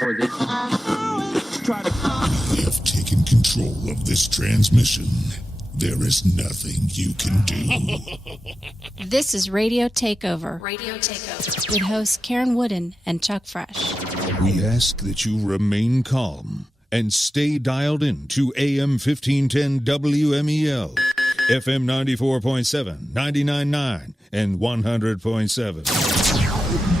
I have taken control of this transmission. There is nothing you can do. This is Radio Takeover. Radio Takeover. With hosts Karen Wooden and Chuck Fresh. We ask that you remain calm and stay dialed in to AM 1510 WMEL, FM 94.7, 99.9, and 100.7.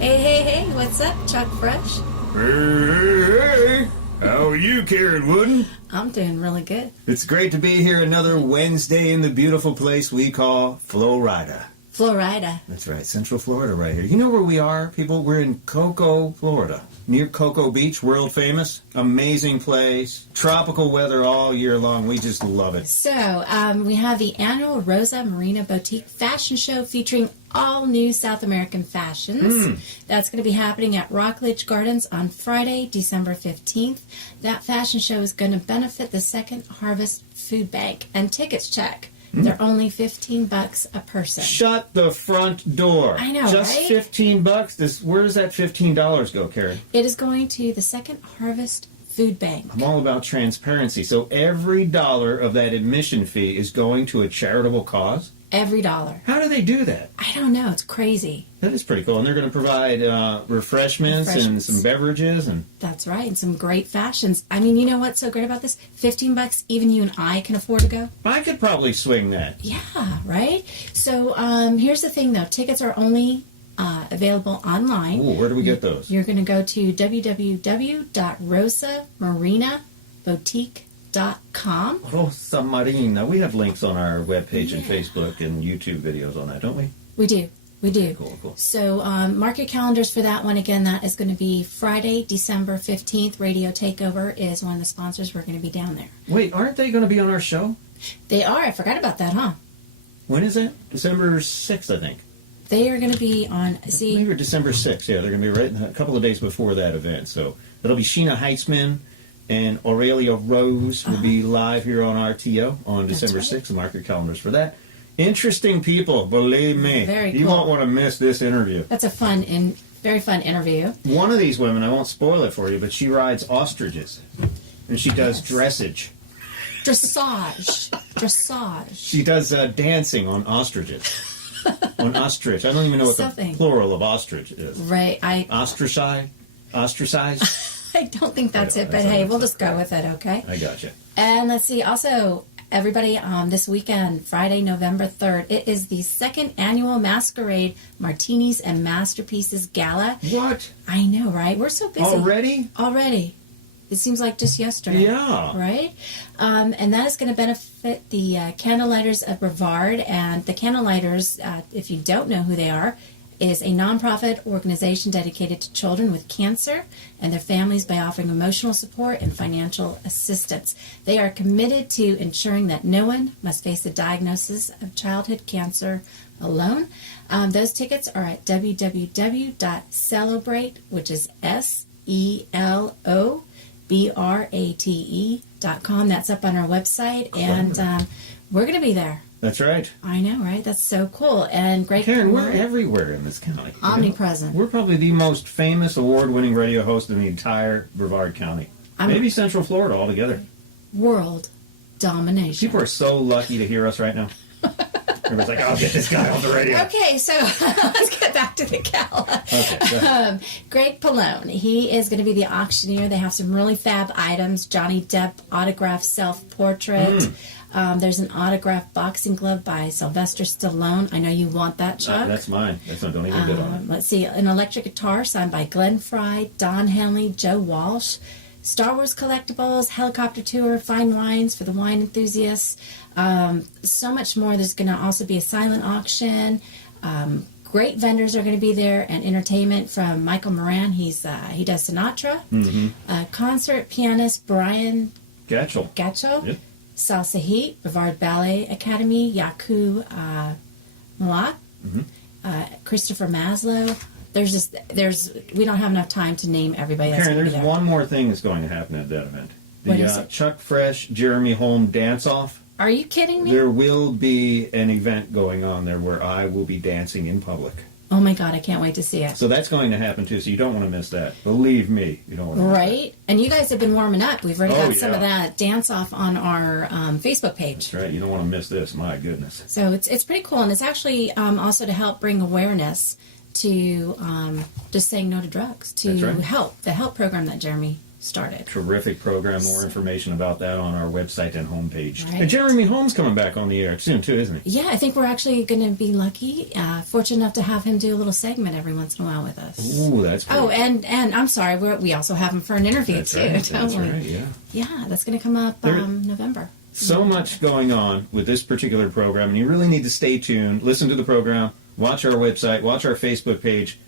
Hey, what's up, Chuck Fresh? Hey. How are you, Karen Wooden? I'm doing really good. It's great to be here another Wednesday in the beautiful place we call Florida. Florida. That's right, Central Florida right here. You know where we are, people? We're in Cocoa, Florida. Near Cocoa Beach, world famous. Amazing place. Tropical weather all year long. We just love it. So, we have the annual Rosa Marina Boutique Fashion Show featuring all new South American fashions. That's going to be happening at Rockledge Gardens on Friday, December 15th. That fashion show is going to benefit the Second Harvest Food Bank. And tickets, check. They're only $15 a person. Shut the front door. I know, just right? $15. Where does that $15 go, Karen? It is going to the Second Harvest Food Bank. I'm all about transparency. So every dollar of that admission fee is going to a charitable cause? Every dollar. How do they do that? I don't know. It's crazy. That is pretty cool. And they're going to provide refreshments and some beverages. And that's right. And some great fashions. I mean, you know what's so great about this? $15, even you and I can afford to go. I could probably swing that. Yeah, right? So here's the thing, though. Tickets are only available online. Ooh, where do we get those? You're going to go to www.rosamarinaBoutique.com. Rosa Marina. We have links on our webpage and Facebook and YouTube videos on that, don't we? We do. We do. Cool. So mark your calendars for that one. Again, that is going to be Friday, December 15th. Radio Takeover is one of the sponsors. We're going to be down there. Wait, aren't they going to be on our show? They are. I forgot about that, huh? When is it? December 6th, I think. They are going to be on, I believe December 6th. Yeah, they're going to be right a couple of days before that event. So that'll be Sheena Heitzman and Aurelia Rose will be live here on RTO on December 6th. Mark your calendars for that. Interesting people, believe me. Very cool. You won't want to miss this interview. That's a very fun interview. One of these women, I won't spoil it for you, but she rides ostriches. And she does dressage. Dressage. She does dancing on ostriches. On ostrich. I don't even know what the plural of ostrich is. Right. Ostracize? I don't think that's it, but hey, we'll just go with it, okay? I gotcha. And let's see, also, everybody, this weekend, Friday, November 3rd, it is the second annual Masquerade Martinis and Masterpieces Gala. What? I know, right? We're so busy. Already. It seems like just yesterday. Yeah. Right? And that is going to benefit the Candlelighters of Brevard. And the Candlelighters, if you don't know who they are, is a nonprofit organization dedicated to children with cancer and their families by offering emotional support and financial assistance. They are committed to ensuring that no one must face the diagnosis of childhood cancer alone. Those tickets are at www.celebrate, which is SELOBRATE.com. That's up on our website, and we're going to be there. That's right. I know, right? That's so cool. And great. Karen, we're everywhere in this county. Omnipresent. We're probably the most famous award-winning radio host in the entire Brevard County. Maybe Central Florida altogether. World domination. People are so lucky to hear us right now. Everybody's like, I'll get this guy on the radio. Okay, so let's get back to the gala. Okay, Greg Pallone, he is going to be the auctioneer. They have some really fab items. Johnny Depp autographed self-portrait. There's an autographed boxing glove by Sylvester Stallone. I know you want that, Chuck. That's mine. Don't even bid on it. Let's see. An electric guitar signed by Glenn Fry, Don Henley, Joe Walsh. Star Wars collectibles, helicopter tour, fine wines for the wine enthusiasts. So much more. There's going to also be a silent auction. Great vendors are going to be there, and entertainment from Michael Moran. He does Sinatra. Concert pianist Brian Gatchell. Yep. Salsa Heat, Brevard Ballet Academy, Yaku Malak, Christopher Maslow. We don't have enough time to name everybody that's Karen, going to be there's there. one more thing that's going to happen at that event. What is it? Chuck Fresh, Jeremy Holm dance-off. Are you kidding me? There will be an event going on there where I will be dancing in public. Oh my God, I can't wait to see it. So that's going to happen too, so you don't want to miss that. Believe me, you don't want to miss Right? And you guys have been warming up. We've already got some yeah. of that dance off on our Facebook page. That's right, you don't want to miss this, my goodness. So it's pretty cool, and it's actually also to help bring awareness to just saying no to drugs, to That's right. help, the help program that Jeremy started. Terrific program. More information about that on our website and homepage. Right. And Jeremy Holmes coming back on the air soon too, isn't he? Yeah, I think we're actually going to be lucky, fortunate enough to have him do a little segment every once in a while with us. Ooh, that's great. Oh, and I'm sorry, we also have him for an interview That's too. right. That's Totally. right, yeah. Yeah, that's going to come up November. So much going on with this particular program, and you really need to stay tuned, listen to the program, watch our website, watch our Facebook page.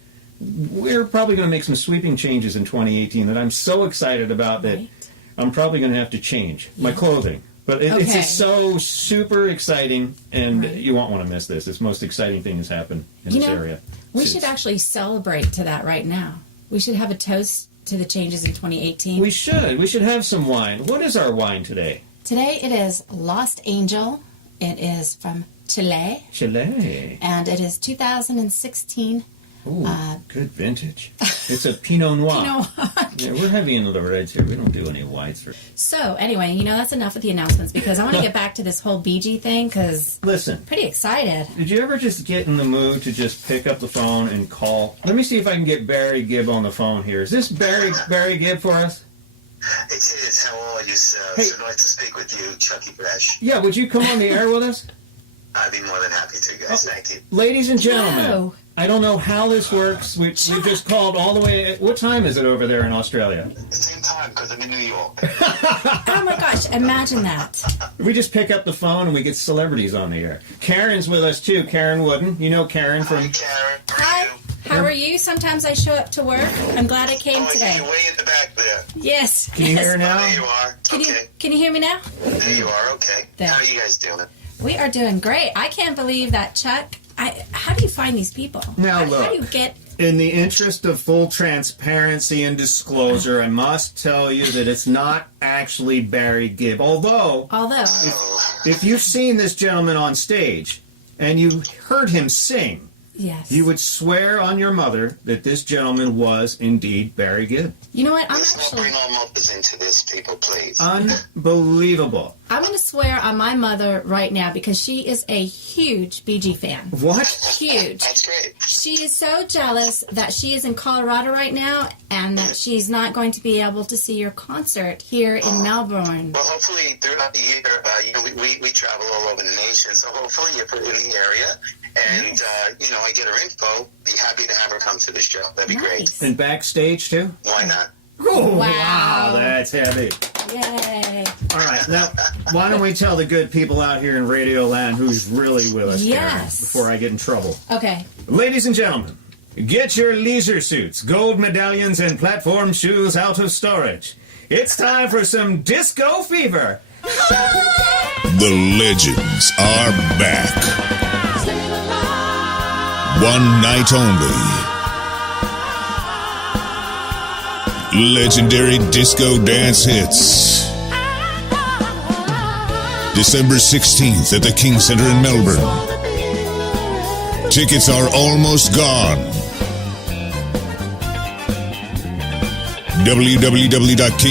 We're probably going to make some sweeping changes in 2018 that I'm so excited about that Right. I'm probably going to have to change my clothing. But it's Okay. just so super exciting, and Right. you won't want to miss this. This most exciting thing has happened in this area. We since- should actually celebrate to that right now. We should have a toast to the changes in 2018. We should. We should have some wine. What is our wine today? Today it is Lost Angel. It is from Chile, Chile. and it is 2016. Ooh, good vintage. It's a Pinot Noir. Pinot Yeah, we're heavy into the reds here. We don't do any whites. So anyway, that's enough of the announcements because I want to get back to this whole BG thing because Listen, I'm pretty excited. did you ever just get in the mood to just pick up the phone and call? Let me see if I can get Barry-Gibb on the phone here. Is this Barry-Gibb for us? It is. How are you, sir? Hey. So nice to speak with you, Chucky Brash. Yeah, would you come on the air with us? I'd be more than happy to, guys. Thank you. Ladies and gentlemen, No. I don't know how this works. We've just called all the way. What time is it over there in Australia? The same time, because I'm in New York. Oh my gosh, imagine that. We just pick up the phone and we get celebrities on the air. Karen's with us too. Karen Wooden. You know Karen Hi, from. Karen. How are Hi, you? how are you? Sometimes I show up to work. I'm glad I came Oh, I see today. you way in the back there. Yes. Can you yes. hear her now? There you are. Okay. Can you hear me now? There you are. Okay. There. How are you guys doing? We are doing great. I can't believe that, Chuck. How do you find these people? Now, How look. do you get? In the interest of full transparency and disclosure, I must tell you that it's not actually Barry-Gibb. Although, Oh, if you've seen this gentleman on stage and you heard him sing, Yes. you would swear on your mother that this gentleman was indeed Barry-Gibb. You know what? I'm let's not actually. bring our mothers into this, people, please. Unbelievable. I'm going to swear on my mother right now because she is a huge BG fan. What? Huge. That's great. She is so jealous that she is in Colorado right now and that she's not going to be able to see your concert here in Melbourne. Well, hopefully throughout the year, we travel all over the nation, so hopefully you're in the area, and I get her info. Be happy to have her come to the show. That'd be great. Nice. And backstage too? Why not? Oh, Wow. that's heavy. Yay. All right, now, why don't we tell the good people out here in Radio Land who's really with us, Karen, Yes. before I get in trouble. Okay. Ladies and gentlemen, get your leisure suits, gold medallions, and platform shoes out of storage. It's time for some disco fever. The legends are back. One night only. Legendary disco dance hits. December 16th at the King Center in Melbourne. Tickets are almost gone.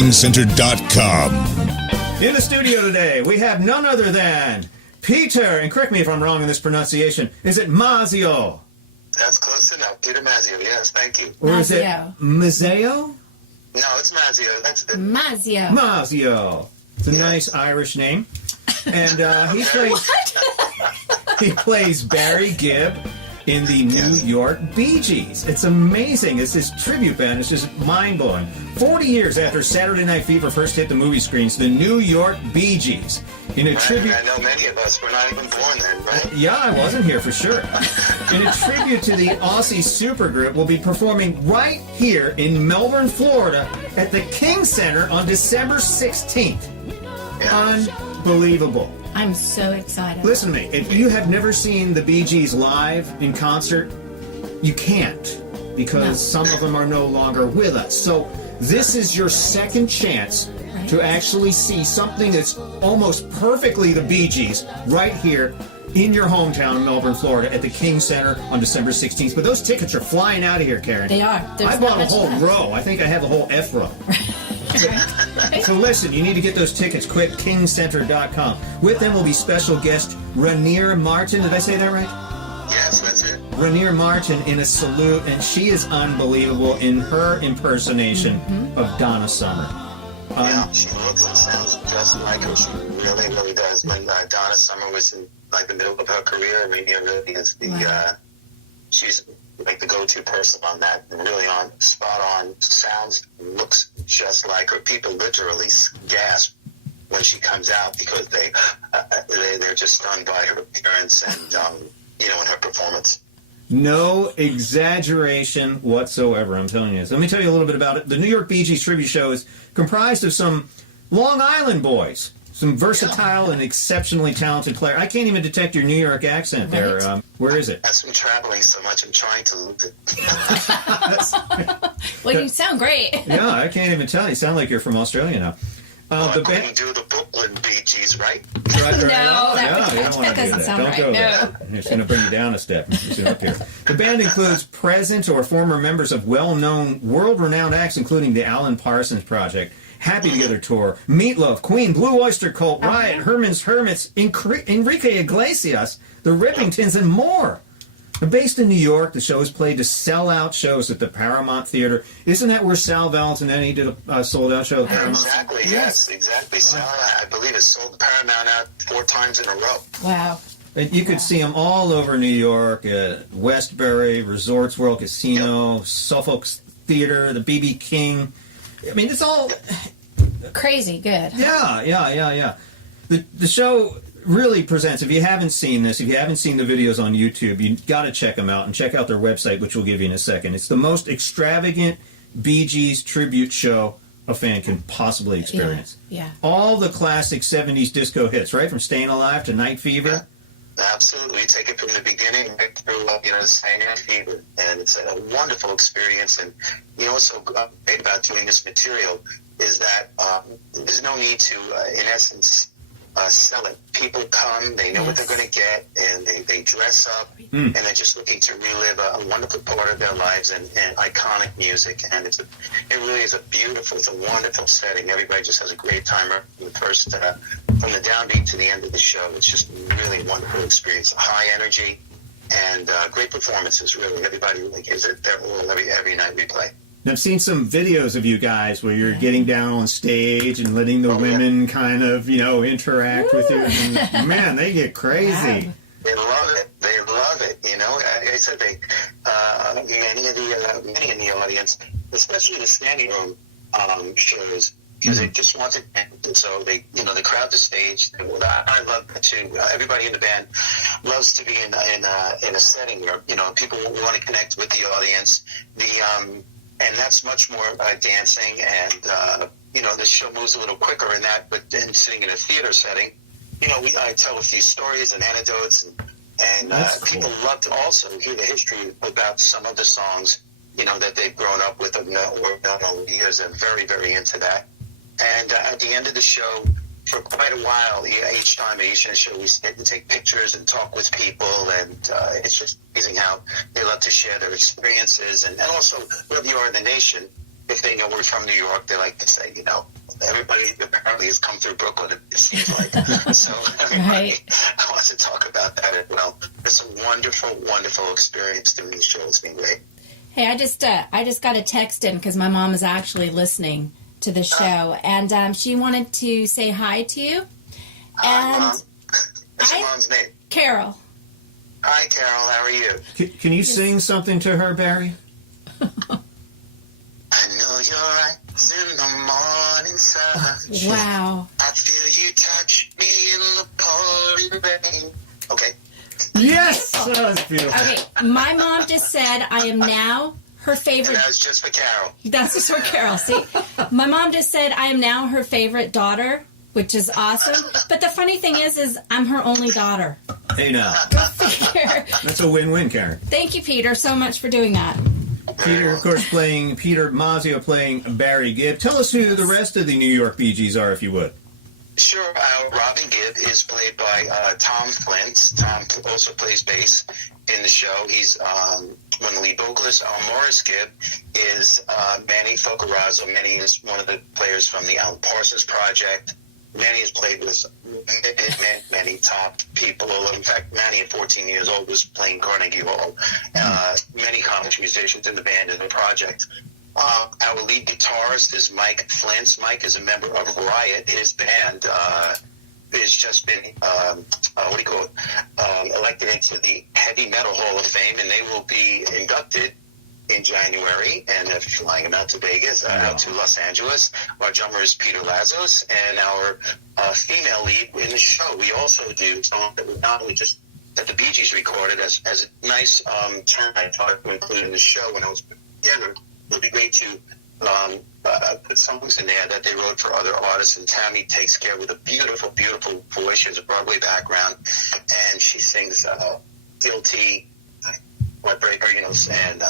www.kingcenter.com. In the studio today, we have none other than Peter, and correct me if I'm wrong in this pronunciation, is it Mazzeo? That's close enough. Peter Mazzeo, yes, thank you. Or is it Mazzeo. No, Mazzeo? it's Mazzeo. That's the... Mazzeo. Mazzeo. It's a nice Irish name. And he plays Barry-Gibb in the New York Bee Gees. It's amazing. It's his tribute band. It's just mind-blowing. 40 years after Saturday Night Fever first hit the movie screens, the New York Bee Gees, in a tribute... I know many of us were not even born then, right? Yeah, I wasn't here for sure. In a tribute to the Aussie supergroup, will be performing right here in Melbourne, Florida, at the King Center on December 16th. Unbelievable. I'm so excited. Listen to me. If you have never seen the Bee Gees live in concert, you can't, because some of them are no longer with us. So this is your second chance to actually see something that's almost perfectly the Bee Gees right here in your hometown in Melbourne, Florida, at the King Center on December 16th. But those tickets are flying out of here, Karen. They are. I bought a whole row. I think I have a whole F row. So listen, you need to get those tickets quick, kingcenter.com. With them will be special guest Rainier Martin. Did I say that right? Yes, that's it. Rainier Martin in a salute, and she is unbelievable in her impersonation of Donna Summer. Yeah, she looks and sounds just like her. She really, really does. When Donna Summer was in like the middle of her career, Rainier really is the she's like the go-to person on that. Really on, spot on. Sounds, looks just like her. People literally gasp when she comes out because they're just stunned by her appearance and and her performance. No exaggeration whatsoever, I'm telling you. So let me tell you a little bit about it. The New York Bee Gees Tribute Show is comprised of some Long Island boys, some versatile and exceptionally talented players. I can't even detect your New York accent there. Right. Where is it? I've been traveling so much, I'm trying to lose it. Well, you sound great. Yeah, I can't even tell. You sound like you're from Australia now. I couldn't do the Brooklyn Bee Gees, right? Right. No, that doesn't sound right. Don't go No. there. It's going to bring you down a step. Up here. The band includes present or former members of well-known, world-renowned acts, including the Alan Parsons Project, Happy Together Tour, Meatloaf, Queen, Blue Oyster Cult, Riot, Herman's Hermits, Enrique Iglesias, the Rippingtons, and more. Based in New York, the show is played to sell-out shows at the Paramount Theater. Isn't that where Sal Valentini did a sold-out show at Paramount? Exactly, yes, exactly. Sal, I believe, has sold the Paramount out 4 times in a row. Wow. And you could see them all over New York, at Westbury, Resorts World Casino, Suffolk Theater, the B.B. King. I mean, it's all... Crazy good. Yeah. The show really presents, if you haven't seen this, if you haven't seen the videos on YouTube, you got to check them out and check out their website, which we'll give you in a second. It's the most extravagant Bee Gees tribute show a fan can possibly experience. Yeah. All the classic 70s disco hits, right? From Staying Alive to Night Fever. Yeah, absolutely. Take it from the beginning right through, Staying Night Fever. And it's a wonderful experience. And, what's so great about doing this material is that there's no need to, in essence, sell it. People come, they know what they're going to get, and they dress up, and they're just looking to relive a wonderful part of their lives and iconic music. And it really is it's a wonderful setting. Everybody just has a great time from the first, from the downbeat to the end of the show. It's just really a wonderful experience. High energy and great performances, really. Everybody really gives it their all every night we play. I've seen some videos of you guys where you're getting down on stage and letting the women kind of, interact with you. And, man, they get crazy. Wow. They love it. They love it. I said many in the audience, especially the standing room shows, because they just want to dance. And so they crowd the stage. I love that too. Everybody in the band loves to be in a setting where people want to connect with the audience. And that's much more dancing, and this show moves a little quicker in that. But then sitting in a theater setting, I tell a few stories and anecdotes, and people love to also hear the history about some of the songs, that they've grown up with or known over the years. They're very, very into that. And at the end of the show, for quite a while, each show, we sit and take pictures and talk with people, and it's just amazing how they love to share their experiences, and also wherever you are in the nation, if they know we're from New York, they like to say, everybody apparently has come through Brooklyn, it seems like. So everybody wants to talk about that as well. It's a wonderful, wonderful experience doing these shows. It's been great. Hey, I just got a text in because my mom is actually listening to the show, and she wanted to say hi to you. And Mom. What's your mom's name? Carol. Hi, Carol. How are you? Can you sing something to her, Barry? I know your eyes in the morning sun. Wow. I feel you touch me in the pouring rain. Okay. Yes! That was beautiful. Okay, my mom just said I am now her favorite. And that was just for Carol. That's just for Carol. See, my mom just said I am now her favorite daughter, which is awesome. But the funny thing is I'm her only daughter. Hey, now. Go figure. That's a win-win, Karen. Thank you, Peter, so much for doing that. Peter, of course, playing Peter Mazzeo playing barry-gibb. Tell us who the rest of the New York Bee Gees are, if you would. Sure. Robin Gibb is played by Tom Flint. Tom also plays bass in the show. He's one of the lead vocalists. Morris Gibb is Manny Focarazzo. Manny is one of the players from the Alan Parsons Project. Manny has played with many top people. In fact, Manny at 14 years old was playing Carnegie Hall. Many college musicians in the band and the project. Our lead guitarist is Mike Flint. Mike is a member of Riot. His band has just been, elected into the Heavy Metal Hall of Fame, and they will be inducted in January, and they're flying them out to Vegas, out to Los Angeles. Our drummer is Peter Lazos, and our female lead in the show. We also do songs that we not only just that the Bee Gees recorded as a nice term I thought to include in the show when I was putting it together. It would be great to put songs in there that they wrote for other artists, and Tammy takes care with a beautiful, beautiful voice. She has a Broadway background, and she sings Guilty, Heartbreaker, and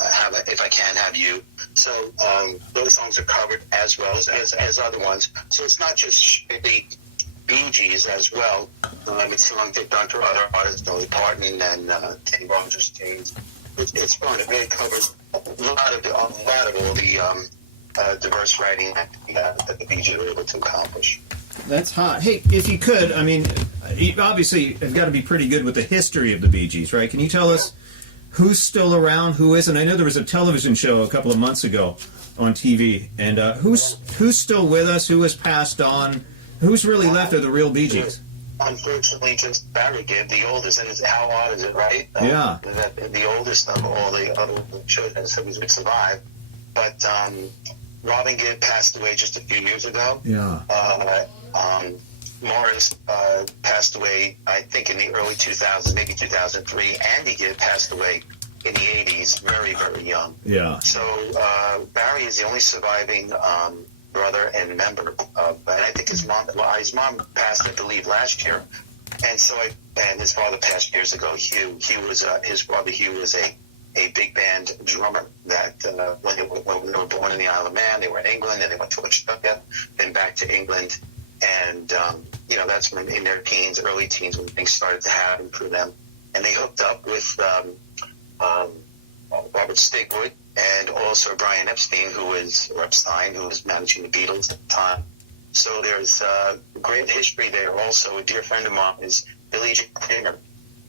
If I Can Have You. So those songs are covered as well as other ones. So it's not just strictly Bee Gees as well. It's songs they've done for other artists, Dolly Parton and Kenny Rogers James. It's fun. It really covers a lot of all the diverse writing that the Bee Gees were able to accomplish. That's hot. Hey, if you could, I mean, you obviously have got to be pretty good with the history of the Bee Gees, right? Can you tell us who's still around, who isn't? I know there was a television show a couple of months ago on TV, and who's still with us, who has passed on, who's really left of the real Bee Gees? Unfortunately, just barry-gibb, the oldest, and how odd is it, right? Yeah. The oldest of all the other children would survive. But Robin Gibb passed away just a few years ago. Yeah. Morris passed away, I think, in the early 2000s, maybe 2003. Andy Gibb passed away in the 80s, very, very young. Yeah. So Barry is the only surviving brother and member of, and I think his mom passed, I believe, last year. And his father passed years ago, Hugh. His brother Hugh was a big band drummer that when they were born in the Isle of Man, they were in England, and they went to Australia, then back to England. And, that's when in their teens, early teens, when things started to happen for them. And they hooked up with Robert Stigwood and also Brian Epstein, who was managing the Beatles at the time. So there's great history there. Also, a dear friend of mine is Billy J. Kramer,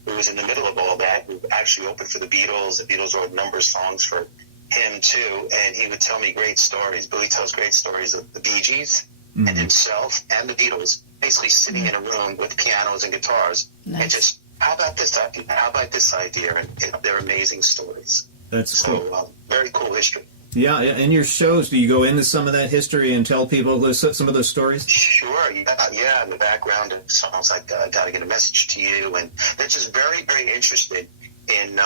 who was in the middle of all that, who actually opened for the Beatles. The Beatles wrote a number of songs for him, too, and he would tell me great stories. Billy tells great stories of the Bee Gees and himself and the Beatles basically sitting in a room with pianos and guitars and just, how about this idea? How about this idea? And they're amazing stories. That's cool. So, very cool history. Yeah, in your shows, do you go into some of that history and tell people some of those stories? Sure, yeah. In the background of songs like Gotta Get a Message to You, and they're just very, very interested in,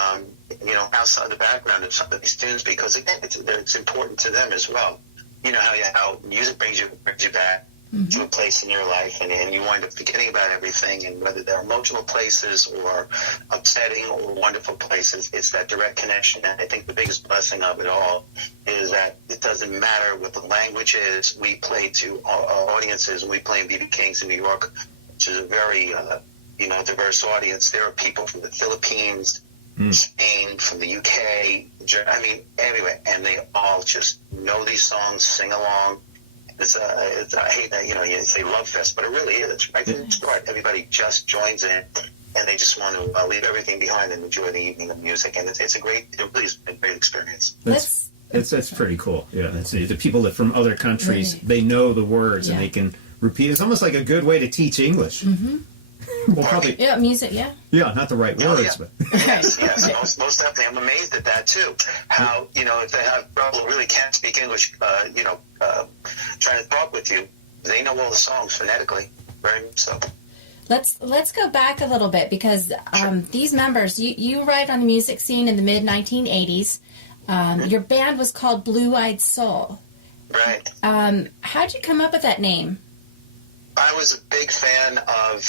outside the background of some of these tunes, because, again, it's important to them as well. You know how music brings you back to a place in your life, and you wind up forgetting about everything, and whether they're emotional places or upsetting or wonderful places, it's that direct connection. And I think the biggest blessing of it all is that it doesn't matter what the language is. We play to our audiences, and we play in B.B. King's in New York, which is a very diverse audience. There are people from the Philippines, Spain, from the UK, everywhere, and they all just know these songs, sing along. I hate that, you say love fest, but it really is. Right from the start, everybody just joins in, and they just want to leave everything behind and enjoy the evening of music. And it really is a great experience. That's pretty cool. Yeah, the people that from other countries, they know the words and they can repeat. It's almost like a good way to teach English. Mm-hmm. Well, probably. Yeah, music. Yeah. Yeah, not the right words, but. Yes. Most definitely. I'm amazed at that too. How if they have trouble, really can't speak English, trying to talk with you, they know all the songs phonetically. Very much so. Let's go back a little bit, because these members, you arrived on the music scene in the mid 1980s. Your band was called Blue Eyed Soul. Right. How'd you come up with that name? I was a big fan of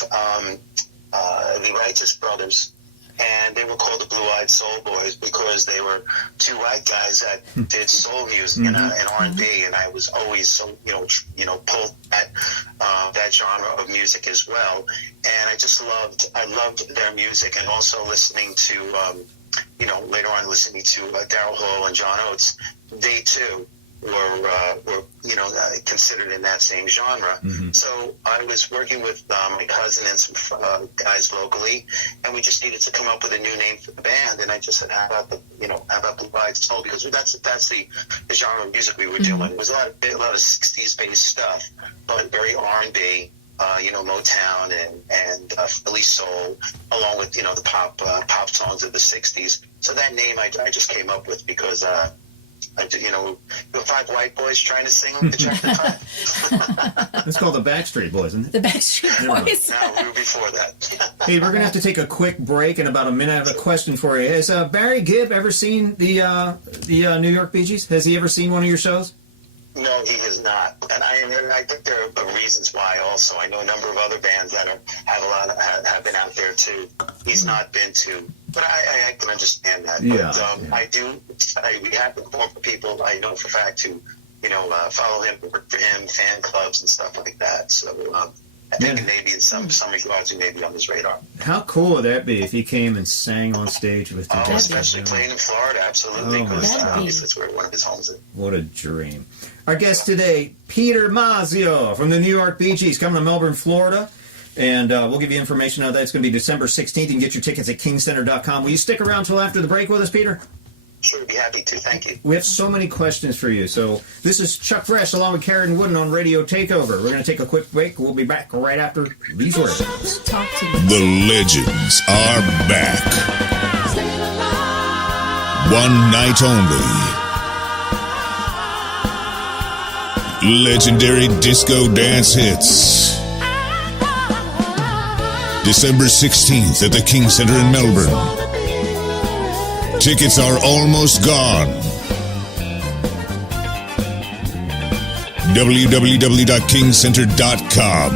the Righteous Brothers. and they were called the Blue-Eyed Soul Boys because they were two white guys that did soul music and R&B, and I was always so pulled that genre of music as well, and I loved their music, and also listening to later on listening to Daryl Hall and John Oates. They too were considered in that same genre. So I was working with my cousin and some guys locally, and we just needed to come up with a new name for the band. And I just said, how about Blue-Eyed Soul? Because that's the genre of music we were doing. It was a lot of 60s based stuff, but very R&B. Motown and Philly soul, along with the pop songs of the '60s. So that name I just came up with because five white boys trying to sing with the Jack the Five. It's called the Backstreet Boys, isn't it? The Backstreet Boys. No, we were before that. Hey, we're gonna have to take a quick break in about a minute. I have a question for you. Has Barry-Gibb ever seen the New York Bee Gees? Has he ever seen one of your shows? No, he has not, and I think there are reasons why. Also, I know a number of other bands that have been out there too. He's not been to, but I can understand that. Yeah. But we have for people I know for a fact who follow him, work for him, fan clubs and stuff like that. So I think maybe in some regards he may be on his radar. How cool would that be if he came and sang on stage with you? Oh, especially playing in Florida, absolutely, because that's where one of his homes is. What a dream. Our guest today, Peter Mazzeo from the New York Bee Gees, coming to Melbourne, Florida. And we'll give you information on that. It's going to be December 16th. You can get your tickets at kingcenter.com. Will you stick around till after the break with us, Peter? Sure, be happy to. Thank you. We have so many questions for you. So this is Chuck Fresh along with Karen Wooden on Radio Takeover. We're going to take a quick break. We'll be back right after these words. Talk to me. The legends are back. One night only. Legendary disco dance hits. December 16th at the King Center in Melbourne. Tickets are almost gone. www.kingcenter.com.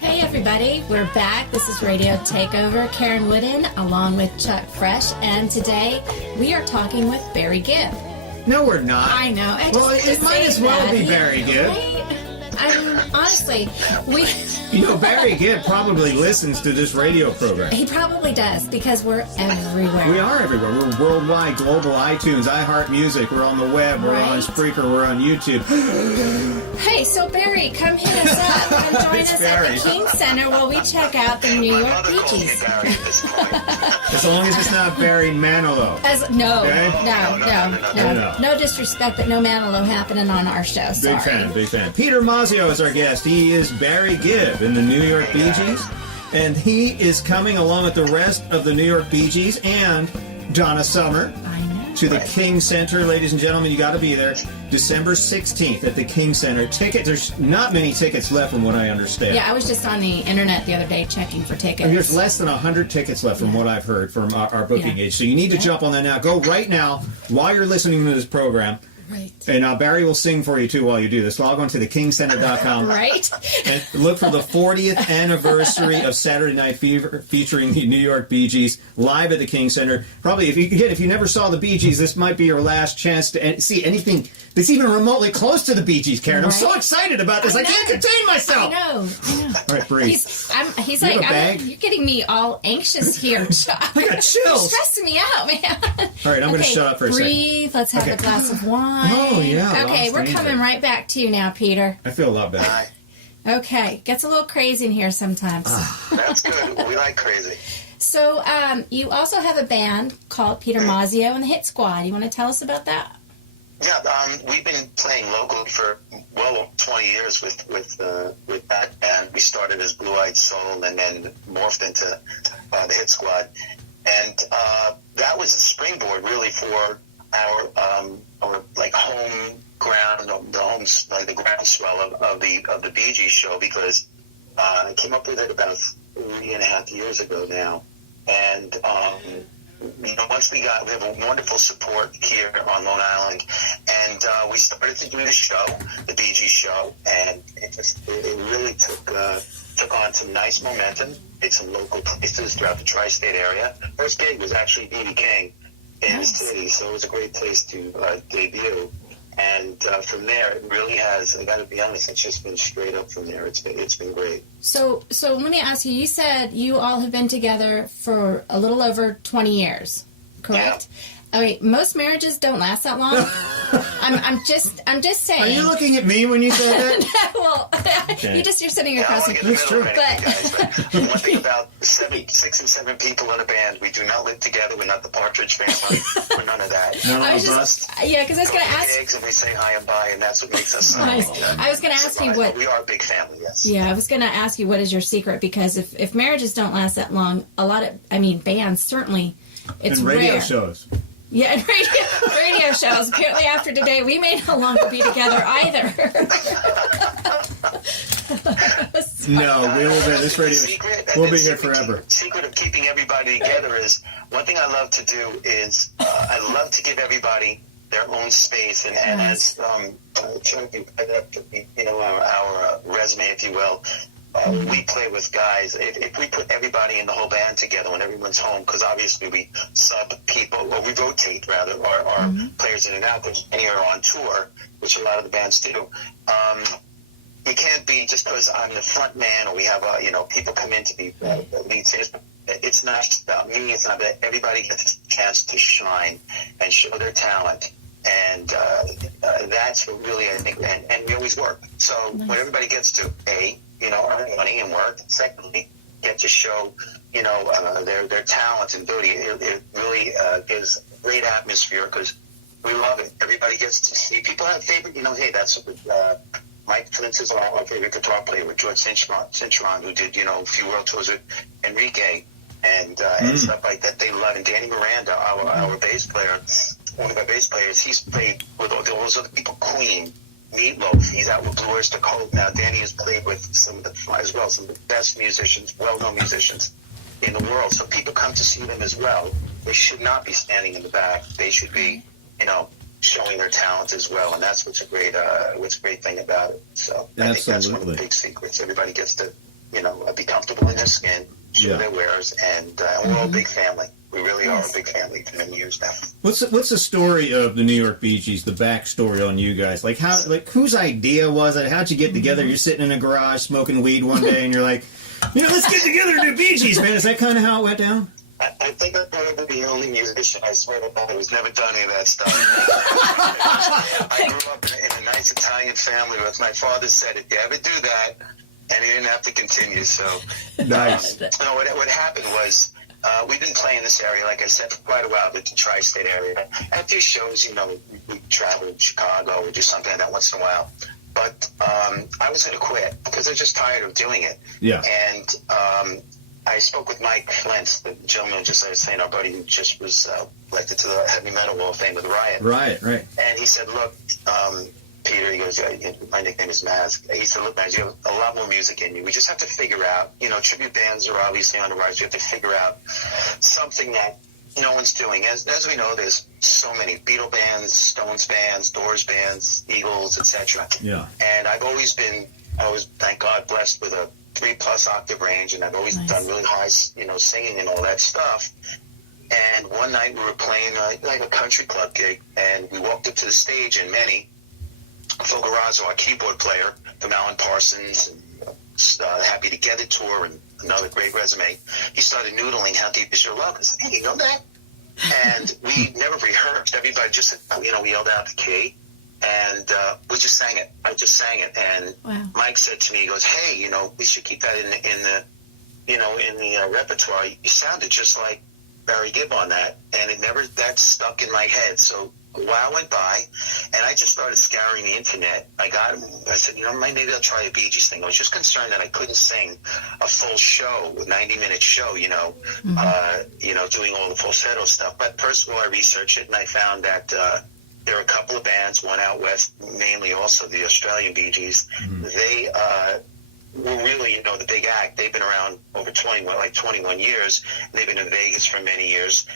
Hey everybody, we're back. This is Radio Takeover. Karen Wooden along with Chuck Fresh, and today we are talking with Barry-Gibb. No, we're not. I know. It might as well be Barry-Gibb. Right? I mean, honestly, Barry-Gibb probably listens to this radio program. He probably does, because we're everywhere. We are everywhere. We're worldwide, global, iTunes, iHeart Music. We're on the web. We're on Spreaker. We're on YouTube. Hey, so Barry, come hit us up. Come join us at the King Center while we check out the New York Bee Gees. As long as it's not Barry Manilow. No disrespect, but no Manilow happening on our show. Sorry. Big fan. Peter Mazzeo is our guest. He is Barry-Gibb in the New York Bee Gees, and he is coming along with the rest of the New York Bee Gees and Donna Summer to the King Center. Ladies and gentlemen, you got to be there. December 16th at the King Center. There's not many tickets left from what I understand. Yeah, I was just on the internet the other day checking for tickets. And there's less than 100 tickets left from what I've heard from our booking age. So you need to jump on that now. Go right now while you're listening to this program. Right. And Barry will sing for you, too, while you do this. Log on to thekingcenter.com. Right. And look for the 40th anniversary of Saturday Night Fever featuring the New York Bee Gees live at the King Center. Probably, if you never saw the Bee Gees, this might be your last chance to see anything that's even remotely close to the Bee Gees, Karen. Right. I'm so excited about this. I can't contain myself. I know. All right, breathe. He's like, you're getting me all anxious here, Chuck. I got chills. You're stressing me out, man. All right, I'm going to shut up for a second. Breathe. Let's have a glass of wine. Oh, yeah. Okay, we're coming right back to you now, Peter. I feel a lot better. Okay, gets a little crazy in here sometimes. That's good. We like crazy. So, you also have a band called Peter Mazzeo and the Hit Squad. You want to tell us about that? Yeah, we've been playing locally for well over 20 years with that band. We started as Blue-Eyed Soul and then morphed into the Hit Squad, and that was a springboard really for our like home ground, the groundswell of the Bee Gees show, because I came up with it about 3.5 years ago now, and once we have a wonderful support here on Long Island, and we started to do the show, the Bee Gees show, and it really took took on some nice momentum, did some local places throughout the tri-state area. First gig was actually B.B. King in the city, so it was a great place to debut. And from there, it really has, I got to be honest, it's just been straight up from there. It's been great. So let me ask you, you said you all have been together for a little over 20 years, correct? Yeah. I mean, most marriages don't last that long. I'm just saying. Are you looking at me when you say that? Well, okay. You're sitting across the That's true. But one thing about 6 and 7 people in a band, we do not live together. We're not the Partridge Family. We're none of that. No, I was just, because I was going to ask. Gigs and we say hi and bye, and that's what makes us. Nice. I was going to ask you what. We are a big family. Yes. Yeah, I was going to ask you what is your secret, because if marriages don't last that long, bands certainly, it's and radio rare. shows. Yeah, and radio shows. Apparently, after today, we may no longer be together either. No, we will be. This radio. We'll be here forever. Secret of keeping everybody together is one thing I love to do is I love to give everybody their own space, and as our resume, if you will. We play with guys. If we put everybody in the whole band together when everyone's home, because obviously we sub people, or we rotate rather, our players in and out, because many are on tour, which a lot of the bands do. You can't be just because I'm the front man, or we have people come in to be lead singers. It's not just about me. It's not about everybody gets a chance to shine and show their talent. And that's what really, I think, and we always work. So when everybody gets to earn money and work, and secondly, get to show, their talent and ability, it really gives a great atmosphere, because we love it. Everybody gets to see. People have favorite, hey, that's what Mike Flint's is our favorite guitar player with George Cincheron, who did, a few world tours with Enrique and stuff like that. They love. And Danny Miranda, our bass player, one of our bass players, he's played with all those other people, Queen, Meatloaf, he's out with Blue Oyster Cult now. Danny has played with some of the best musicians, well-known musicians in the world. So people come to see them as well. They should not be standing in the back. They should be, showing their talent as well. And that's what's a great thing about it. So I think that's one of the big secrets. Everybody gets to, be comfortable in their skin, show their wares, and we're all a big family. We really are a big family for many years now. What's the story of the New York Bee Gees? The backstory on you guys, whose idea was it? How'd you get together? You're sitting in a garage smoking weed one day, and you're like, let's get together and do Bee Gees, man. Is that kind of how it went down? I think I'm probably the only musician, I swear to God, who's never done any of that stuff. I grew up in a nice Italian family where my father said, if you ever do that, and he didn't have to continue. So nice. What happened was. We've been playing this area, like I said, for quite a while, the tri-state area. At these shows, we travel to Chicago or do something like that once in a while. But I was going to quit because I was just tired of doing it. Yeah. And I spoke with Mike Flint, the gentleman who just I was saying, our buddy who just was elected to the Heavy Metal Wall of Fame with Riot. Right. And he said, look, Peter, he goes, my nickname is Maz. He said, look, Maz, you have a lot more music in you. We just have to figure out, tribute bands are obviously on the rise. You have to figure out something that no one's doing. As we know, there's so many Beatle bands, Stones bands, Doors bands, Eagles, etc. Yeah. And I was, thank God, blessed with a 3+ octave range, and I've always done really high, singing and all that stuff. And one night we were playing like a country club gig, and we walked up to the stage, and Phil Garazzo, our keyboard player from Alan Parsons, and Happy Together tour, and another great resume, he started noodling How Deep Is Your Love. I said, hey, you know that? And we never rehearsed. Everybody just, we yelled out the key, and we just sang it. I just sang it, and Mike said to me, he goes, hey, we should keep that in the repertoire. You sounded just like barry-gibb on that, and that stuck in my head. So a while went by, and I just started scouring the internet. I said, maybe I'll try a Bee Gees thing. I was just concerned that I couldn't sing a full show, a 90-minute show, doing all the falsetto stuff. But first of all, I researched it, and I found that there are a couple of bands, one out west, mainly also the Australian Bee Gees. They were really, the big act. They've been around over 21 years. And they've been in Vegas for many years.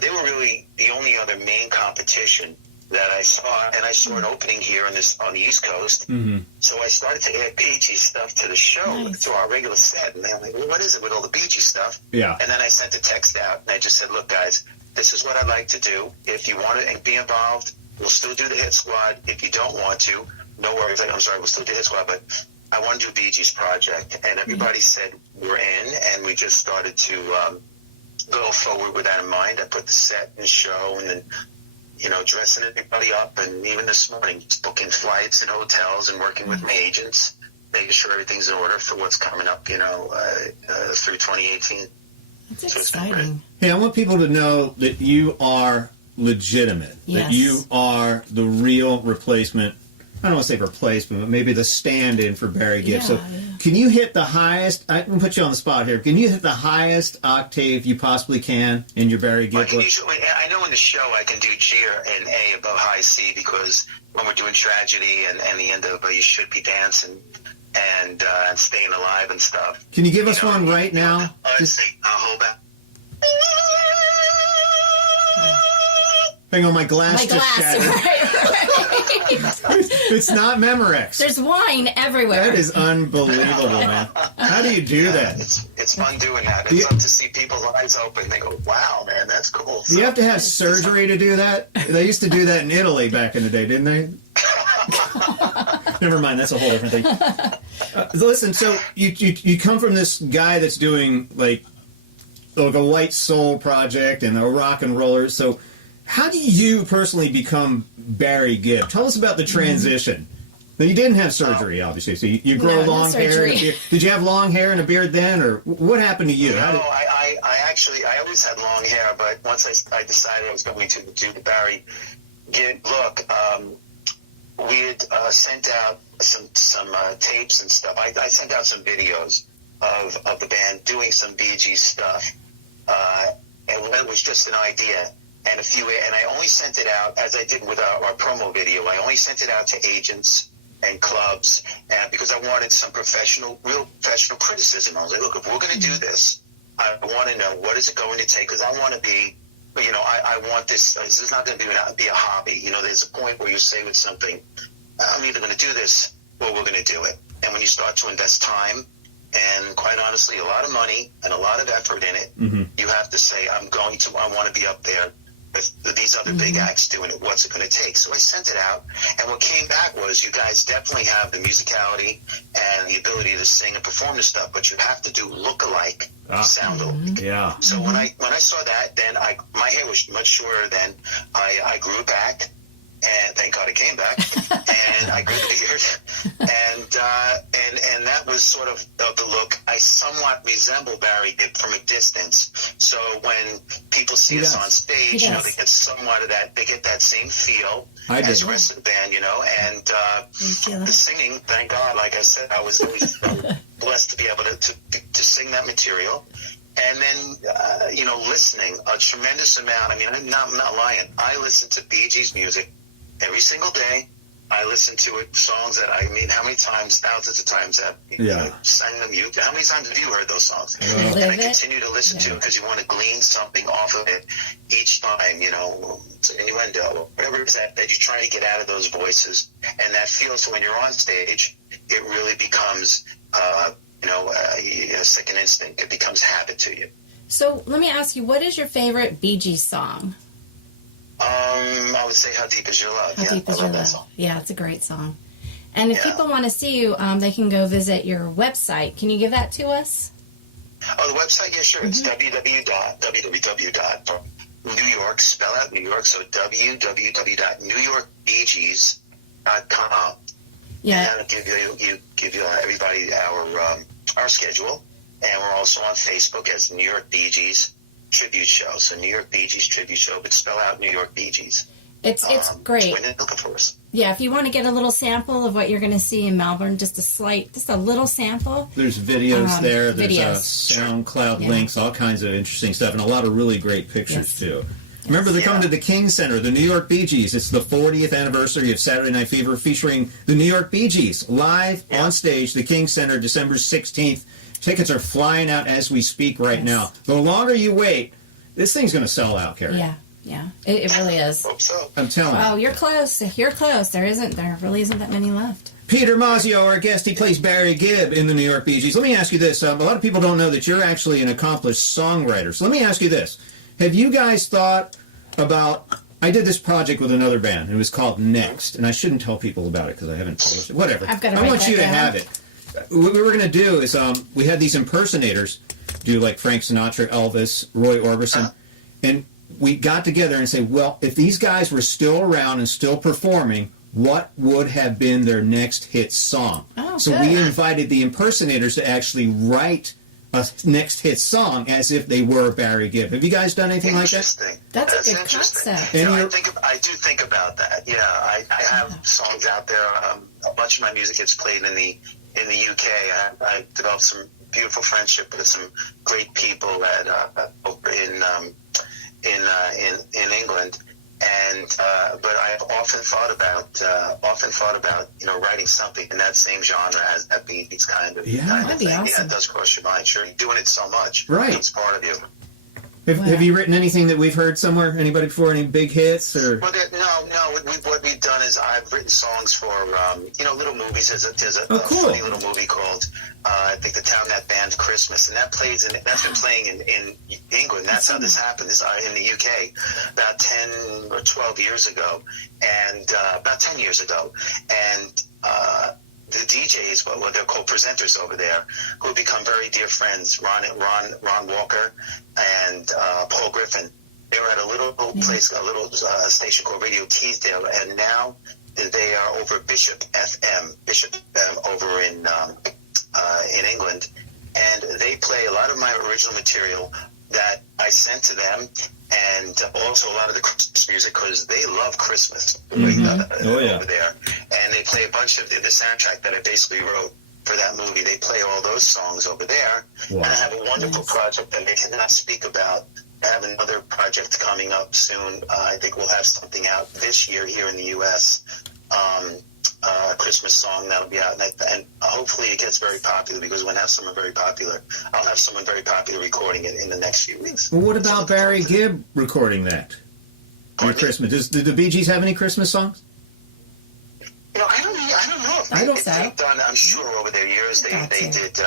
They were really the only other main competition that I saw, and I saw an opening here on the East Coast. Mm-hmm. So I started to add Bee Gees stuff to the show, to our regular set. And they're like, well, what is it with all the Bee Gees stuff? Yeah. And then I sent a text out, and I just said, look, guys, this is what I'd like to do. If you want to be involved, we'll still do the Hit Squad. If you don't want to, no worries. I'm sorry, we'll still do Hit Squad, but I want to do Bee Gees project. And everybody said we're in, and we just started to go forward with that in mind. I put the set and show, and then, dressing everybody up, and even this morning, just booking flights and hotels and working with my agents, making sure everything's in order for what's coming up, through 2018. That's exciting. Hey, I want people to know that you are legitimate, that you are the real replacement. I don't want to say replacement, but maybe the stand-in for barry-gibb. So can you hit the highest, I can put you on the spot here, can you hit the highest octave you possibly can in your barry-gibb? I know in the show I can do G and A above high C, because when we're doing Tragedy and the end of You Should Be Dancing and Staying Alive and stuff. Can you give us one right now? I'll hold back. Hang on, my glass just shattered. It's not Memorex. There's wine everywhere. That is unbelievable, man. How do you do that? It's fun doing that. It's fun to see people's eyes open. They go, wow, man, that's cool. Do you have to have surgery to do that? They used to do that in Italy back in the day, didn't they? Never mind, that's a whole different thing. Listen, so you come from this guy that's doing like a white soul project and a rock and roller. So how do you personally become barry-gibb? Tell us about the transition. Now, you didn't have surgery, obviously, so you grow long hair and a beard. Did you have long hair and a beard then, or what happened to you? No, I always had long hair, but once I decided I was going to do the barry-gibb look, we had sent out some tapes and stuff. I sent out some videos of the band doing some Bee Gees stuff, and it was just an idea. And I only sent it out, as I did with our promo video, I only sent it out to agents and clubs, and because I wanted some real professional criticism. I was like, look, if we're going to do this, I want to know what is it going to take, because I want to be, I want this is not going to be a hobby. There's a point where you say with something, I'm either going to do this or we're going to do it. And when you start to invest time and, quite honestly, a lot of money and a lot of effort in it, you have to say, I want to be up there with these other big acts doing it. What's it going to take? So I sent it out, and what came back was, you guys definitely have the musicality and the ability to sing and perform this stuff, but you have to do look-alike, sound alike. Yeah. So when I saw that, then my hair was much shorter. Then I grew it back, and thank God it came back, and I grew the beard, and that was sort of the look. I somewhat resemble barry-gibb from a distance. So when people see us on stage, they get somewhat of that. They get that same feel as the rest of the band, and the singing. Thank God, like I said, I was always blessed to be able to sing that material. And then, listening a tremendous amount. I mean, I'm not lying. I listen to Bee Gees music every single day. I listen to it, songs that, how many times, thousands of times have sang them. How many times have you heard those songs? And I continue to listen to it, because you want to glean something off of it each time, it's an innuendo, whatever it is that you're trying to get out of those voices. And that feels, so when you're on stage, it really becomes, a second instinct. It becomes habit to you. So let me ask you, what is your favorite Bee Gees song? I would say How Deep Is Your Love. How Deep Is Your Love. Yeah, it's a great song. And if people want to see you, they can go visit your website. Can you give that to us? Oh, the website? Yeah, sure. It's www.New York, spell out New York, so www.newyorkbeegees.com. Yeah. And that'll give you everybody our schedule. And we're also on Facebook as New York Bee Gees Tribute Show. So New York Bee Gees Tribute Show, but spell out New York Bee Gees. It's great. When they're looking for us. Yeah, if you want to get a little sample of what you're going to see in Melbourne, just a little sample. There's videos there. There's SoundCloud links, all kinds of interesting stuff, and a lot of really great pictures too. Remember, they're coming to the King Center, the New York Bee Gees. It's the 40th anniversary of Saturday Night Fever, featuring the New York Bee Gees live on stage, the King Center, December 16th. Tickets are flying out as we speak right now. The longer you wait, this thing's going to sell out, Carrie. Yeah. Yeah, it really is. Hope so. I'm telling you. Oh, you're close. You're close. There really isn't that many left. Peter Mazzeo, our guest, he plays Barry-Gibb in the New York Bee Gees. Let me ask you this. A lot of people don't know that you're actually an accomplished songwriter. So let me ask you this. Have you guys thought about... I did this project with another band. It was called Next, and I shouldn't tell people about it because I haven't published it. Whatever. I've got to I write want that you to down. have it. What we were going to do is we had these impersonators do like Frank Sinatra, Elvis, Roy Orbison, and we got together and say, well, if these guys were still around and still performing, what would have been their next hit song? Oh, so good. we invited the impersonators to actually write a next hit song as if they were Barry-Gibb. Have you guys done anything like that? Interesting. That's a good interesting. concept. You know, And I do think about that. Yeah, I have songs out there. A bunch of my music gets played in the UK. I developed some beautiful friendship with some great people over in England. And but I've often thought about writing something in that same genre as that Bee Gees kind of Yeah, that'd be thing. awesome. Yeah, it does cross your mind. Sure, you're doing it so much. Right. It's part of you. Have you written anything that we've heard somewhere? Anybody before? Any big hits? Or Well, no. What we've done is I've written songs for little movies. There's a cool. funny little movie called I think The Town That Banned Christmas, and that's been playing in England. That's how this happened. Is in the UK about 10 or 12 years ago, and about 10 years ago, and. The DJs, what they're called presenters over there, who have become very dear friends, Ron Walker and Paul Griffin. They were at a little place, a little station called Radio-Takeover, and now they are over Bishop FM over in England, and they play a lot of my original material that I sent to them, and also a lot of the Christmas music because they love Christmas over there. And they play a bunch of the soundtrack that I basically wrote for that movie. They play all those songs over there. Wow. And I have a wonderful project that I cannot speak about. I have another project coming up soon. I think we'll have something out this year here in the U.S., a Christmas song that'll be out, and hopefully it gets very popular because when I have someone very popular, I'll have someone very popular recording it in the next few weeks. well, what about Barry-Gibb recording that? For Christmas. Do the Bee Gees have any Christmas songs? You know, I don't know. I don't If so. they've done, I'm sure over their years they did.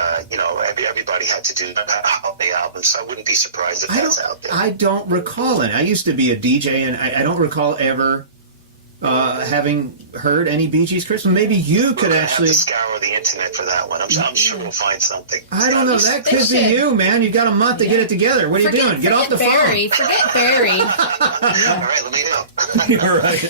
Everybody had to do holiday albums, so I wouldn't be surprised if that's out there. I don't recall it. I used to be a DJ, and I don't recall ever having heard any Bee Gees Christmas. Maybe you could actually... have to scour the internet for that one. I'm sure we'll find something. I don't know. That They could be should. you, man. You've got a month to get it together. What are you doing? Get off the Barry. Forget Barry. All right, let me know. phone. You're right.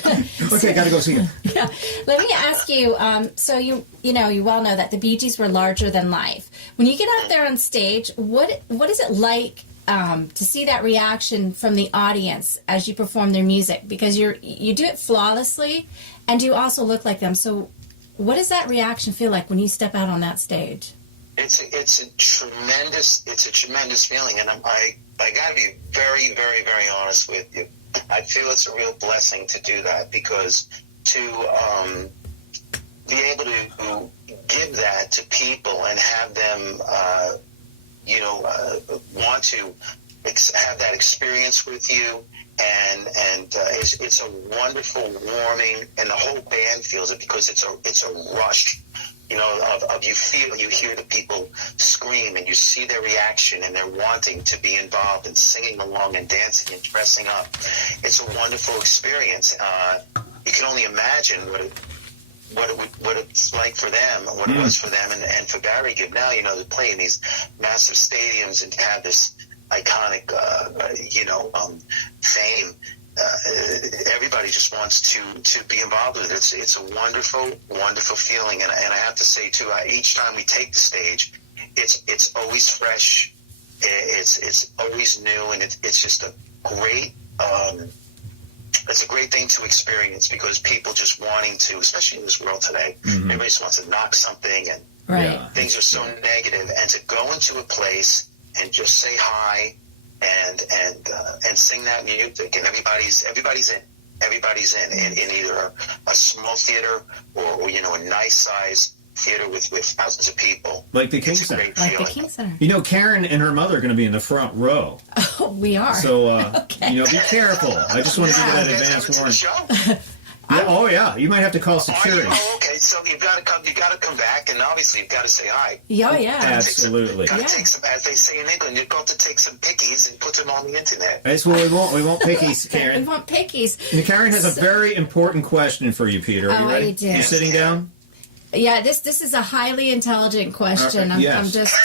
Okay, gotta go see him. Yeah. Let me ask you. So you well know that the Bee Gees were larger than life. When you get out there on stage, what is it like to see that reaction from the audience as you perform their music? Because you do it flawlessly, and you also look like them. So, what does that reaction feel like when you step out on that stage? It's a tremendous feeling, and I gotta be very, very, very honest with you. I feel it's a real blessing to do that because to be able to give that to people and have them, want to have that experience with you, and it's a wonderful warming, and the whole band feels it because it's a rush. You hear the people scream and you see their reaction and they're wanting to be involved and singing along and dancing and dressing up. It's a wonderful experience. You can only imagine what it's like for them, what it was for them, and for Barry-Gibb now, to play in these massive stadiums and to have this iconic, fame. Everybody just wants to be involved with it. It's a wonderful, wonderful feeling, and I have to say too, each time we take the stage, it's always fresh, it's always new, and it's just a great. It's a great thing to experience because people just wanting to, especially in this world today, everybody just wants to knock something, and Right. things are so negative, and to go into a place and just say hi and sing that music, and everybody's in either a small theater or a nice size theater with thousands of people. Like the King It's a Center. great Like the feeling. King Center. You know, Karen and her mother are going to be in the front row. Oh, we are. So, Okay. you know, be careful. I just want to give you that You guys advance coming to the warning. show? Yeah, oh, yeah. You might have to call security. Oh, okay. So you've got to come. You got to come back, and obviously you've got to say hi. Yeah, yeah. Absolutely. Got to Yeah. take some, as they say in England, you've got to take some pickies and put them on the internet. That's what we want. We want pickies, We Karen. want pickies. And Karen has a very important question for you, Peter. Are you Oh, ready? I do. You sitting down? Yeah, this is a highly intelligent question. I'm yes. just.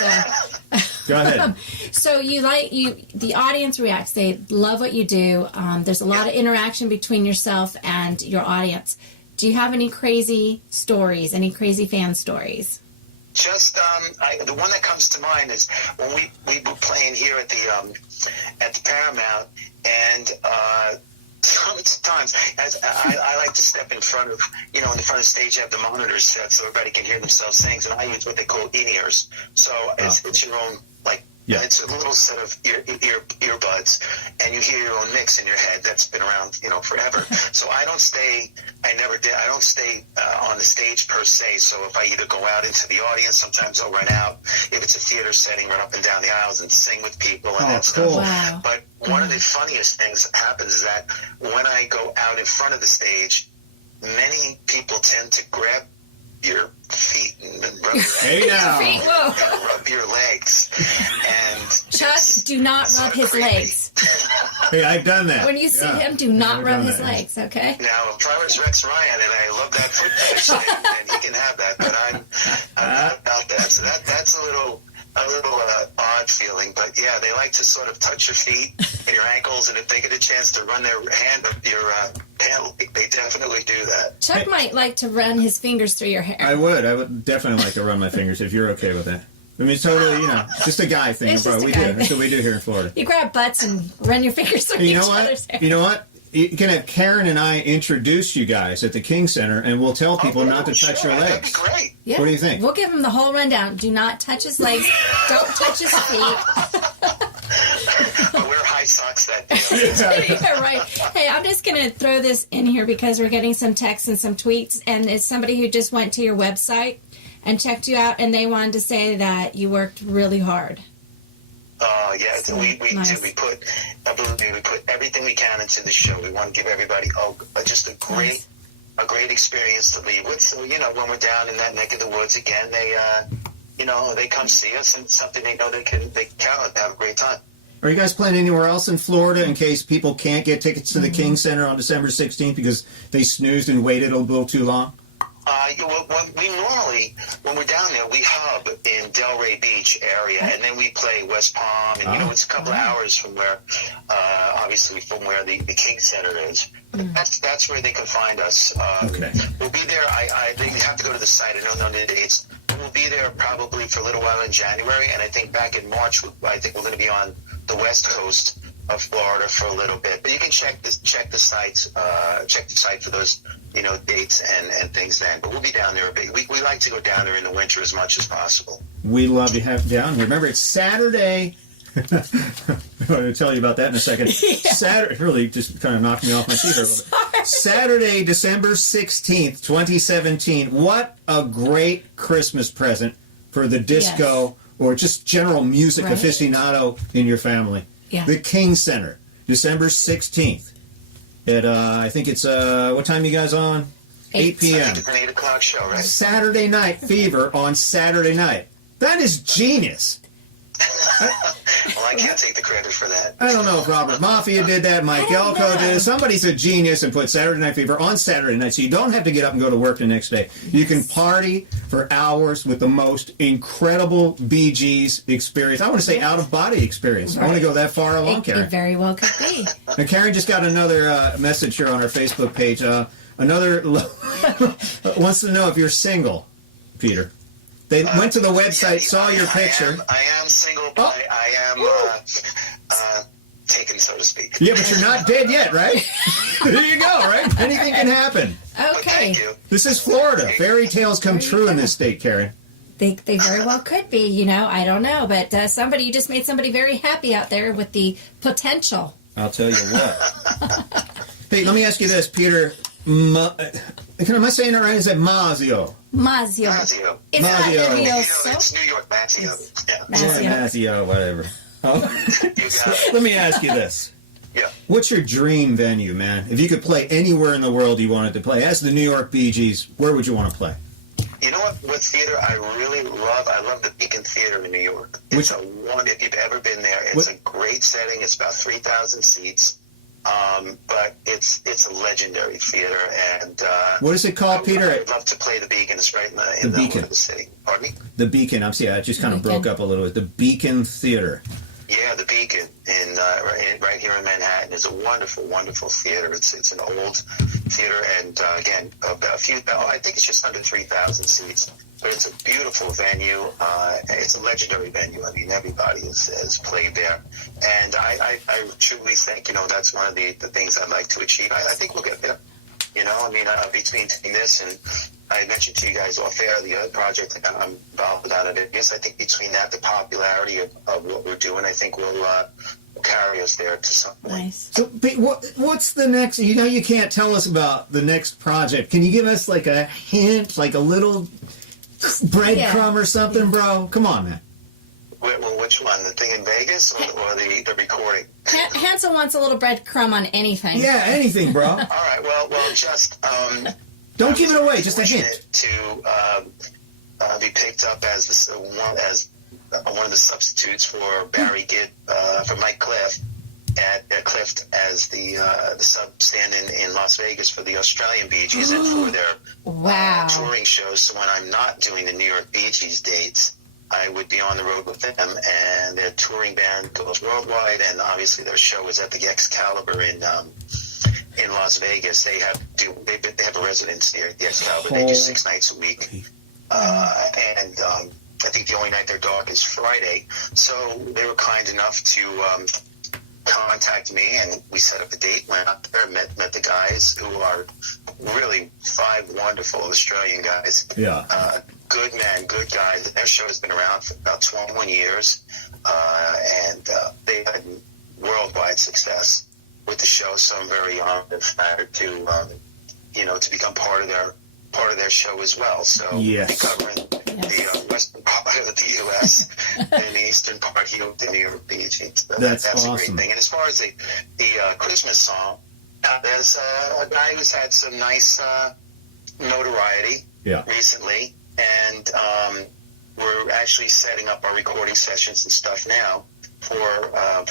Go ahead. So the audience reacts. They love what you do. There's a lot of interaction between yourself and your audience. Do you have any crazy stories? Any crazy fan stories? Just the one that comes to mind is when we were playing here at the Paramount, and sometimes as I like to step in front of, in the front of the stage, you have the monitors set so everybody can hear themselves sing, and I use what they call in-ears. So it's your own, Yeah. it's a little set of earbuds, and you hear your own mix in your head that's been around, forever. So I don't stay on the stage per se. So if I either go out into the audience, sometimes I'll run out. If it's a theater setting, run up and down the aisles and sing with people and that stuff. cool. Wow. But one of the funniest things that happens is that when I go out in front of the stage, many people tend to grab your feet and rub your Hey now. Feet, whoa. and rub your legs. And Chuck, do not rub his legs. Hey, I've done that. When you see Yeah. him, do not I've rub done his that. legs, okay? now, if I was Rex Ryan, and I love that foot fetish thing, and he can have that, but I'm not about that. So that's a little odd feeling. But yeah, they like to sort of touch your feet and your ankles, and if they get a chance to run their hand up your pant, they definitely do that. Chuck might like to run his fingers through your hair. I would definitely like to run my fingers if you're okay with that. I mean, it's totally, just a guy thing. It's Bro. just a We guy do. That's what we do here in Florida. You grab butts and run your fingers through You know each what? other's hair. You know what? You can have Karen and I introduce you guys at the King Center, and we'll tell people not to touch sure, your that'd be legs. great. Yeah. What do you think? We'll give him the whole rundown. Do not touch his legs. Don't touch his feet. I'll wear high socks that day. Yeah, right. Hey, I'm just going to throw this in here because we're getting some texts and some tweets, and it's somebody who just went to your website and checked you out, and they wanted to say that you worked really hard. Yeah, So, we nice. do. We put everything we can into the show. We want to give everybody just a great experience to leave with. So when we're down in that neck of the woods again, they come see us, and something they know they can count on to have a great time. Are you guys playing anywhere else in Florida in case people can't get tickets to the King Center on December 16th because they snoozed and waited a little too long? We normally, when we're down there, we hub in Delray Beach area, and then we play West Palm, and it's a couple of hours from where, obviously, from where the King Center is. That's where they can find us. Okay. We'll be there. They have to go to the site. I don't know the dates. We'll be there probably for a little while in January, and I think back in March, I think we're going to be on the West Coast of Florida for a little bit. But you can check the site for those dates and things then. But we'll be down there a bit. We like to go down there in the winter as much as possible. We love to have you down here. Remember, it's Saturday. I'm going to tell you about that in a second. Saturday, really just kind of knocked me off my feet a little bit. Saturday, December 16th, 2017. What a great Christmas present for the disco or just general music aficionado in your family. Yeah. The King Center, December 16th. At, I think it's, what time you guys on? 8 I p.m. think it's an 8 o'clock show, right? Saturday Night Fever on Saturday night. That is genius. Well, I can't take the credit for that. I don't know if Robert Mafia did that, Mike Elko did it. Somebody's a genius and put Saturday Night Fever on Saturday night, so you don't have to get up and go to work the next day. You can party for hours with the most incredible Bee Gees experience. I want to say out-of-body experience. I want to go that far along, It Karen. very well could be. And Karen just got another message here on our Facebook page. Another wants to know if you're single, Peter. They went to the website, saw your picture. I am single, but I am taken, so to speak. Yeah, but you're not dead yet, right? There you go, right? Anything can happen. But Okay. thank you. This is Florida. Fairy tales come true in this state, Karen. They very well could be, I don't know. But you just made somebody very happy out there with the potential. I'll tell you what. Hey, let me ask you this, Peter. Am I saying it right? Is it Mazzeo? Mazzeo. Mazzeo. It's not Mazzeo. It's New York Mazzeo. Yeah. Mazzeo. Whatever. Oh. You got it. Let me ask you this. Yeah. What's your dream venue, man? If you could play anywhere in the world you wanted to play, as the New York Bee Gees, where would you want to play? You know what theater I really love? I love the Beacon Theater in New York. It's if you've ever been there, it's a great setting. It's about 3,000 seats. But it's a legendary theater, and what is it called, Peter? I'd love to play the Beacon. It's right in the middle of the city. Pardon me? The Beacon. I just kind of broke up a little bit. The Beacon Theater. Yeah, the Beacon right here in Manhattan is a wonderful, wonderful theater. It's an old theater, and again, I think it's just under 3,000 seats. But it's a beautiful venue. It's a legendary venue. I mean, everybody has played there. And I truly think, that's one of the things I'd like to achieve. I think we'll get there. Between this and I mentioned to you guys off air, the other project that I'm involved with out of it. Yes, I think between that, the popularity of what we're doing, I think will carry us there to some point. Nice. So, what's the next? You can't tell us about the next project. Can you give us like a hint, like a little breadcrumb or something, bro? Come on, man. Well, which one? The thing in Vegas or the recording? Hansel wants a little breadcrumb on anything. Yeah, anything, bro. All right. Well, just don't give it away. Just a hint. To be picked up as one of the substitutes for barry-gibb for Mike Clift at Clift as the sub stand-in in Las Vegas for the Australian Bee Gees and for their touring shows. So when I'm not doing the New York Bee Gees dates, I would be on the road with them, and their touring band goes worldwide, and obviously their show is at the Excalibur in Las Vegas. They have a residence there at the Excalibur. They do 6 nights a week, and I think the only night they're dark is Friday. So they were kind enough to contact me, and we set up a date. Went out there, met the guys who are really 5 wonderful Australian guys. Yeah. Good men, good guys. Their show has been around for about 21 years, and they had worldwide success with the show. So I'm very honored and flattered to become part of their show as well. So yes. covering the western part of the U.S. and the eastern part here with the New York Bee Gees. So that's awesome. A great thing. And as far as the Christmas song, there's a guy who's had some nice notoriety recently, and we're actually setting up our recording sessions and stuff now for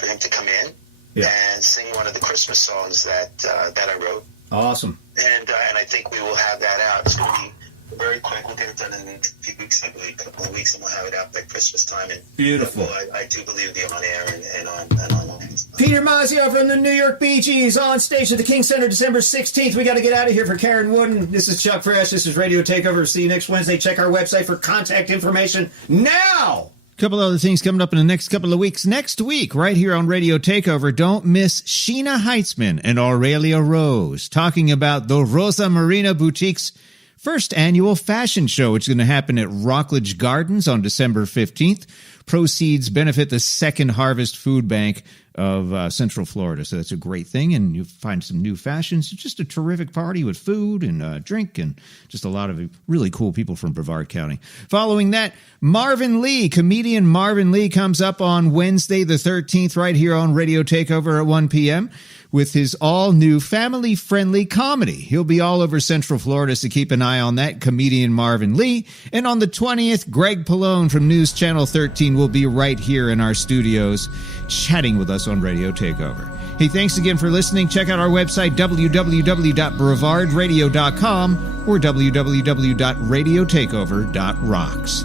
him to come in and sing one of the Christmas songs that I wrote. Awesome. And I think we will have that out. It's going to be very quick. We'll get it done in a few weeks, I believe, a couple of weeks, and we'll have it out by Christmas time. And beautiful. I do believe it'll be on air and online. Peter Mazzeo from the New York Bee Gees on stage at the King Center December 16th. We got to get out of here. For Karen Wooden, this is Chuck Fresh. This is Radio Takeover. See you next Wednesday. Check our website for contact information now. Couple other things coming up in the next couple of weeks. Next week, right here on Radio Takeover, don't miss Sheena Heitzman and Aurelia Rose talking about the Rosa Marina Boutique's first annual fashion show. It's going to happen at Rockledge Gardens on December 15th. Proceeds benefit the Second Harvest Food Bank of Central Florida. So that's a great thing, and you find some new fashions. It's just a terrific party with food and drink and just a lot of really cool people from Brevard County. Following that, comedian Marvin Lee comes up on Wednesday the 13th right here on Radio Takeover at 1 p.m. with his all-new family-friendly comedy. He'll be all over Central Florida, so keep an eye on that, comedian Marvin Lee. And on the 20th, Greg Pallone from News Channel 13 will be right here in our studios chatting with us on Radio Takeover. Hey, thanks again for listening. Check out our website, www.brevardradio.com or www.radiotakeover.rocks.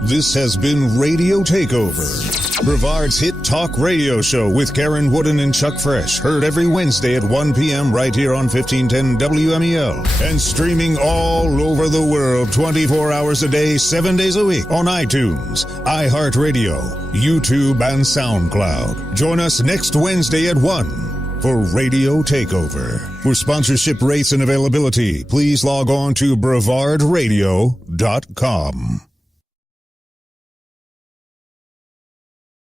This has been Radio Takeover, Brevard's hit talk radio show with Karen Wooden and Chuck Fresh. Heard every Wednesday at 1 p.m. right here on 1510 WMEL. And streaming all over the world 24 hours a day, 7 days a week on iTunes, iHeartRadio, YouTube, and SoundCloud. Join us next Wednesday at 1 for Radio Takeover. For sponsorship rates and availability, please log on to brevardradio.com.